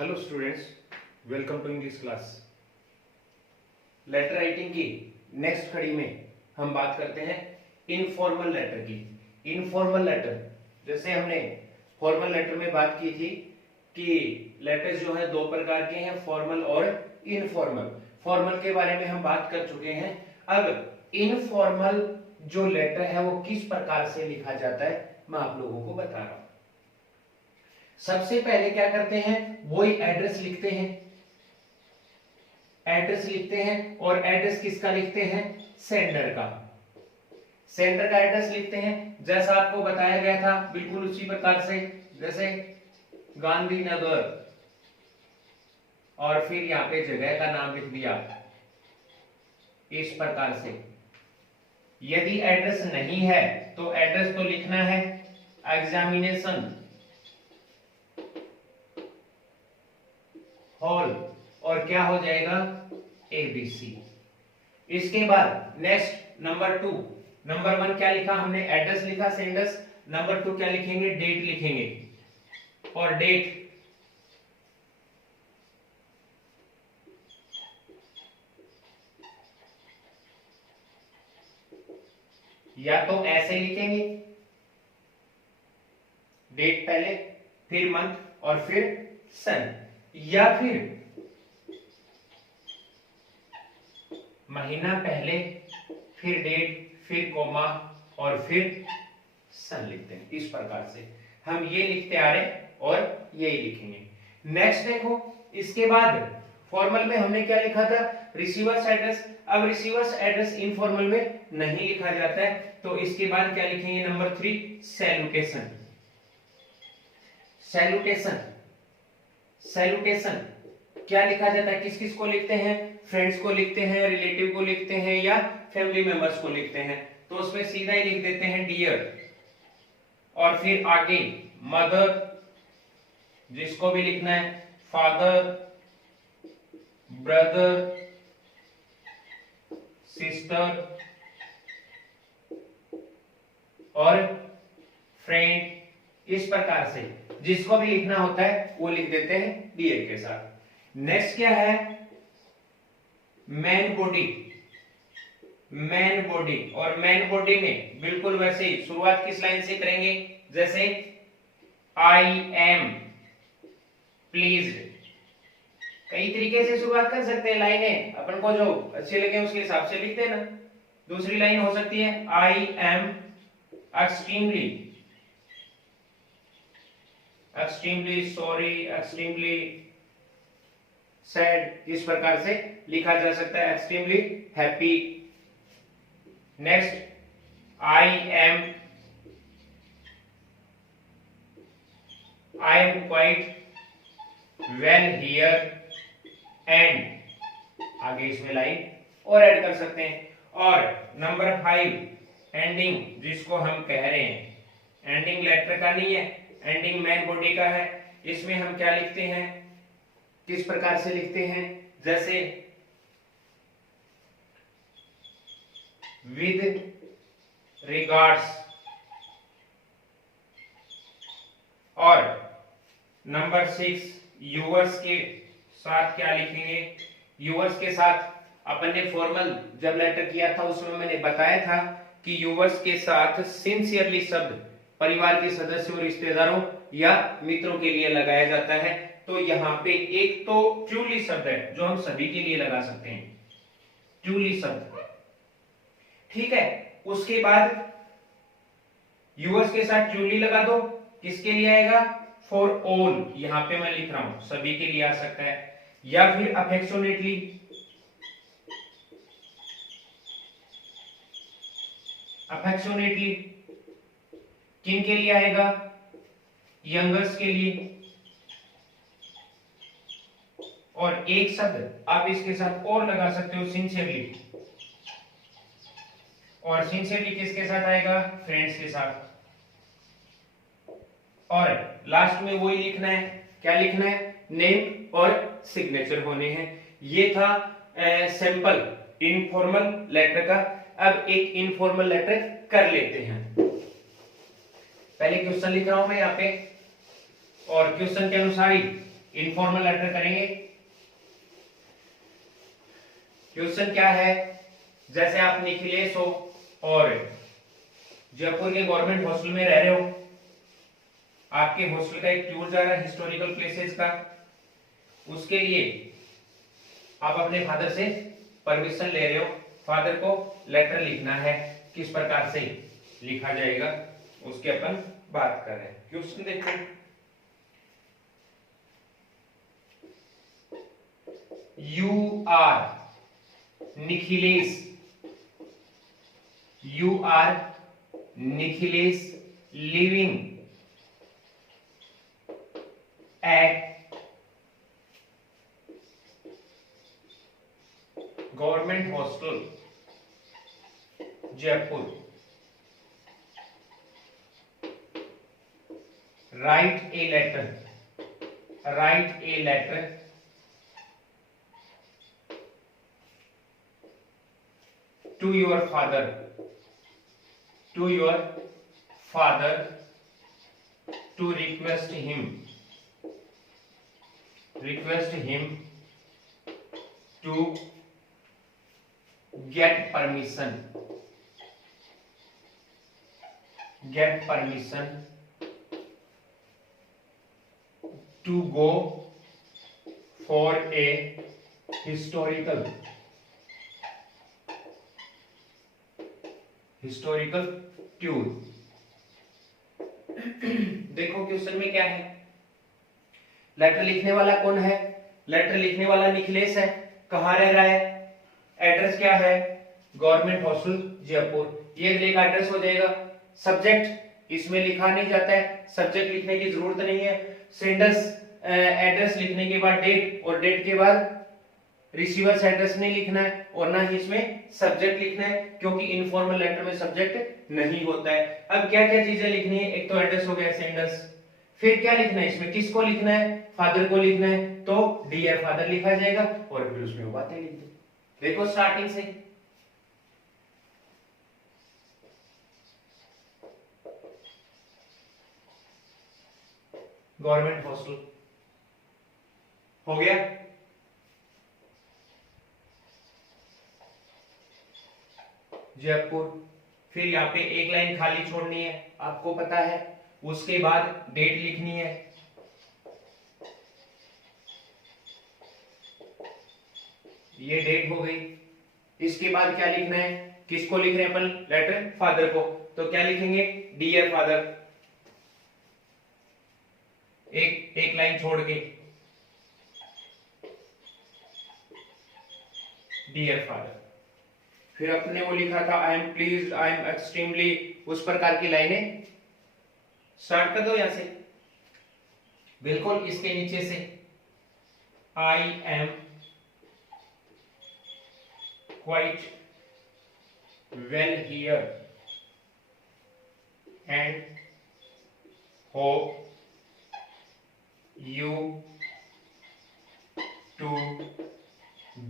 Hello students, welcome to English class. Letter writing की next कड़ी में हम बात करते हैं इनफॉर्मल लेटर की। इनफॉर्मल लेटर, जैसे हमने फॉर्मल लेटर में बात की थी कि लेटर्स जो है दो प्रकार के हैं, फॉर्मल और इनफॉर्मल। फॉर्मल के बारे में हम बात कर चुके हैं। अब इनफॉर्मल जो लेटर है वो किस प्रकार से लिखा जाता है मैं आप लोगों को बता रहा हूं। सबसे पहले क्या करते हैं, वही एड्रेस लिखते हैं। एड्रेस लिखते हैं और एड्रेस किसका लिखते हैं, सेंडर का। सेंडर का एड्रेस लिखते हैं जैसा आपको बताया गया था, बिल्कुल उसी प्रकार से, जैसे गांधीनगर और फिर यहाँ पे जगह का नाम लिख दिया इस प्रकार से। यदि एड्रेस नहीं है तो एड्रेस तो लिखना है एग्जामिनेशन हॉल और क्या हो जाएगा ABC। इसके बाद नेक्स्ट नंबर 2, नंबर 1 क्या लिखा हमने, एड्रेस लिखा सेंडर्स। नंबर 2 क्या लिखेंगे, डेट लिखेंगे। और डेट या तो ऐसे लिखेंगे, डेट पहले फिर मंथ और फिर सन, या फिर महीना पहले फिर डेट फिर कोमा और फिर सन लिखते हैं। इस प्रकार से हम ये लिखते आ रहे और यही लिखेंगे। नेक्स्ट देखो, इसके बाद फॉर्मल में हमने क्या लिखा था, रिसीवर्स एड्रेस। अब रिसीवर्स एड्रेस इनफॉर्मल में नहीं लिखा जाता है, तो इसके बाद क्या लिखेंगे, नंबर 3 सैल्यूटेशन। सैल्यूटेशन, सैल्यूटेशन क्या लिखा जाता है, किस किस को लिखते हैं, फ्रेंड्स को लिखते हैं, रिलेटिव को लिखते हैं या फैमिली मेंबर्स को लिखते हैं। तो उसमें सीधा ही लिख देते हैं डियर, और फिर आगे मदर, जिसको भी लिखना है, फादर, ब्रदर, सिस्टर और फ्रेंड। इस प्रकार से जिसको भी लिखना होता है वो लिख देते हैं डियर के साथ। नेक्स्ट क्या है, मैन बॉडी। मैन बॉडी, और मैन बॉडी में बिल्कुल वैसे ही शुरुआत किस लाइन से करेंगे, जैसे आई एम प्लीज्ड। कई तरीके से शुरुआत कर सकते हैं, लाइनें अपन को जो अच्छे लगे उसके हिसाब से लिख देना। दूसरी लाइन हो सकती है I am extremely, extremely sorry, extremely sad. इस प्रकार से लिखा जा सकता है, extremely happy. Next I am quite well here and, आगे इसमें लाइन और ऐड कर सकते हैं। और नंबर 5 एंडिंग, जिसको हम कह रहे हैं, एंडिंग लेटर का नहीं है, एंडिंग मैन बॉडी का है। इसमें हम क्या लिखते हैं, किस प्रकार से लिखते हैं, जैसे विद रिगार्ड्स। और नंबर 6 यूवर्स के साथ क्या लिखेंगे, यूवर्स के साथ अपन ने फॉर्मल जब लेटर किया था उसमें मैंने बताया था कि यूवर्स के साथ सिंसियरली शब्द परिवार के सदस्यों, रिश्तेदारों या मित्रों के लिए लगाया जाता है। तो यहाँ पे एक तो ट्रूली शब्द है जो हम सभी के लिए लगा सकते हैं, ट्रूली शब्द, ठीक है। उसके बाद यूवर्स के साथ ट्रूली लगा दो, किसके लिए आएगा, फॉर ऑल, यहाँ पे मैं लिख रहा हूं सभी के लिए आ सकता है। या फिर अफेक्शनेटली, अफेक्शनेटली किन के लिए आएगा, यंगर्स के लिए। और एक शब्द आप इसके साथ और लगा सकते हो, सिंसियरली। और सिंसियरली किसके साथ आएगा, फ्रेंड्स के साथ। और लास्ट में वही लिखना है, क्या लिखना है, नेम और सिग्नेचर होने हैं। ये था सैंपल इनफॉर्मल लेटर का। अब एक इनफॉर्मल लेटर कर लेते हैं। पहले क्वेश्चन लिख रहा हूं मैं यहाँ पे, और क्वेश्चन के अनुसार ही इनफॉर्मल लेटर करेंगे। क्वेश्चन क्या है, जैसे आप निखिलेश हो और जयपुर के गवर्नमेंट हॉस्टल में रह रहे हो, आपके हॉस्टल का एक टूर जा रहा है हिस्टोरिकल प्लेसेस का, उसके लिए आप अपने फादर से परमिशन ले रहे हो, फादर को लेटर लिखना है, किस प्रकार से लिखा जाएगा उसकी अपन बात कर रहे हैं। क्वेश्चन देखो, you are Nikhilesh, you are Nikhilesh living at government hostel Jaipur, write a letter, write a letter to your father, to your father to request him to get permission to go for a historical tour। देखो question में क्या है, letter लिखने वाला कौन है, letter लिखने वाला निखिलेश है, कहाँ रह रहा है, एड्रेस क्या है, गवर्नमेंट हॉस्टल जयपुर, ये अगले का एड्रेस हो जाएगा। सब्जेक्ट इसमें लिखा नहीं जाता है, सब्जेक्ट लिखने की जरूरत नहीं है, सेंडर्स एड्रेस लिखने के बाद डेट और डेट के बाद रिसीवर्स एड्रेस नहीं लिखना है और ना ही इसमें सब्जेक्ट लिखना है, क्योंकि इनफॉर्मल लेटर में सब्जेक्ट नहीं होता है। अब क्या क्या चीजें लिखनी है, एक तो एड्रेस हो गया सेंडर्स, फिर क्या लिखना है इसमें, किसको लिखना है, फादर को लिखना है, तो डियर फादर लिखा जाएगा और फिर उसमें वो बातें लिख दो। देखो स्टार्टिंग से गवर्नमेंट हॉस्टल हो गया, जयपुर, फिर यहाँ पे एक लाइन खाली छोड़नी है, आपको पता है, उसके बाद डेट लिखनी है, ये डेट हो गई। इसके बाद क्या लिखना है, किसको लिख रहे हैं अपन लेटर, फादर को, तो क्या लिखेंगे, डियर फादर, एक लाइन छोड़ के डियर फादर, फिर अपने वो लिखा था I am please, I am extremely, उस प्रकार की लाइनें स्टार्ट कर दो यहां से, बिल्कुल इसके नीचे से, I am quite well here and hope you to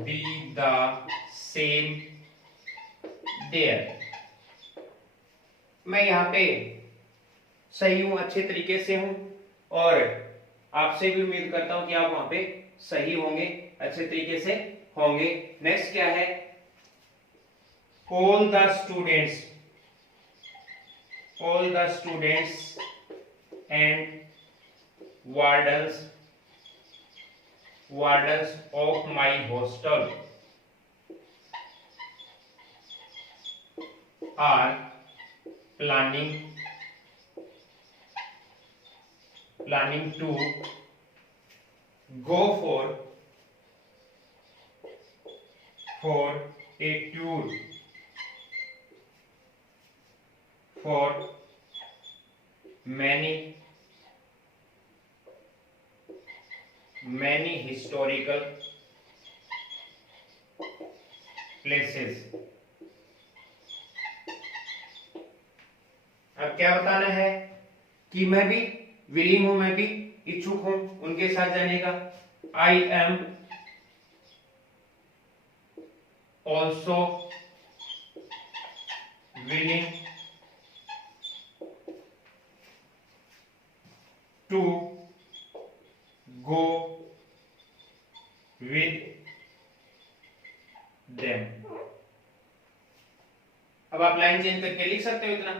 be the same there। मैं यहाँ पे सही हूं, अच्छे तरीके से हूं और आपसे भी उम्मीद करता हूं कि आप वहां पे सही होंगे, अच्छे तरीके से होंगे। नेक्स्ट क्या है, all the students and wardens of my hostel are planning to go for a tour for many historical places। अब क्या बताना है कि मैं भी विलिंग हूं, मैं भी इच्छुक हूं उनके साथ जाने का, I am also willing to go with them। अब आप लाइन चेंज करके लिख सकते हो इतना,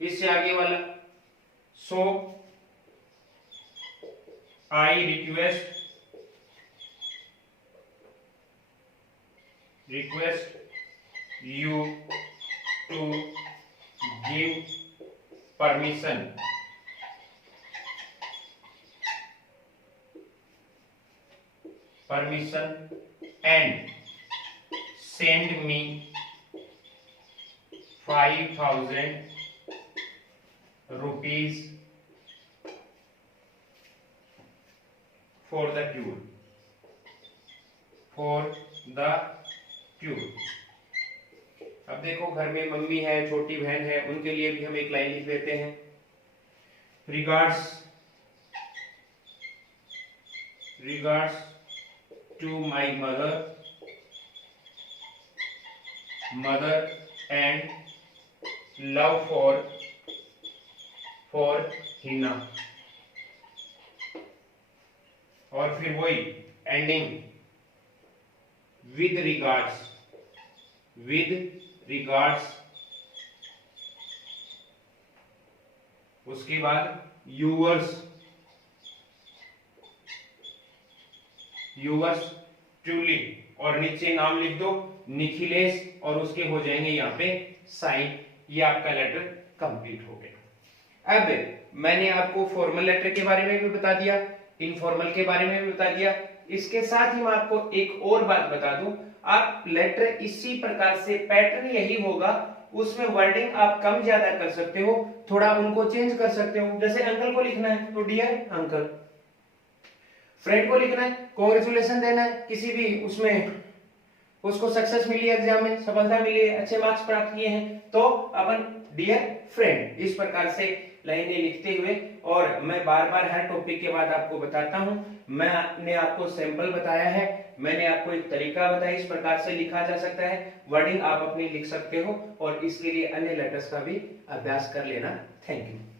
इससे आगे वाला। So I request you to give permission and send me 5,000 rupees for the cure। अब देखो घर में मम्मी है, छोटी बहन है, उनके लिए भी हम एक लाइन लिख देते हैं। Regards to my mother and love for Hina. और फिर वही एंडिंग विद रिगार्ड्स, उसके बाद यूवर्स ट्रूली, और नीचे नाम लिख दो निखिलेश, और उसके हो जाएंगे यहाँ पे साइन। ये आपका लेटर कंप्लीट हो गया। अब मैंने आपको फॉर्मल लेटर के बारे में भी बता दिया, इनफॉर्मल के बारे में भी बता दिया। इसके साथ ही मैं आपको एक और बात बता दूं, आप लेटर इसी प्रकार से, पैटर्न यही होगा, उसमें वर्डिंग आप कम ज्यादा कर सकते हो, थोड़ा उनको चेंज कर सकते हो। जैसे अंकल को लिखना है तो डियर अंकल, फ्रेंड को लिखना है, कांग्रेचुलेशन देना है, किसी भी उसमें उसको सक्सेस मिली है, एग्जाम में सफलता मिली है, अच्छे मार्क्स प्राप्त किए हैं, तो अपन डियर फ्रेंड इस प्रकार से लाइनें लिखते हुए। और मैं बार बार हर टॉपिक के बाद आपको बताता हूं, मैंने आपको सैंपल बताया है, मैंने आपको एक तरीका बताया, इस प्रकार से लिखा जा सकता है। वर्डिंग आप अपनी लिख सकते हो, और इसके लिए अन्य लेटर्स का भी अभ्यास कर लेना। Thank you.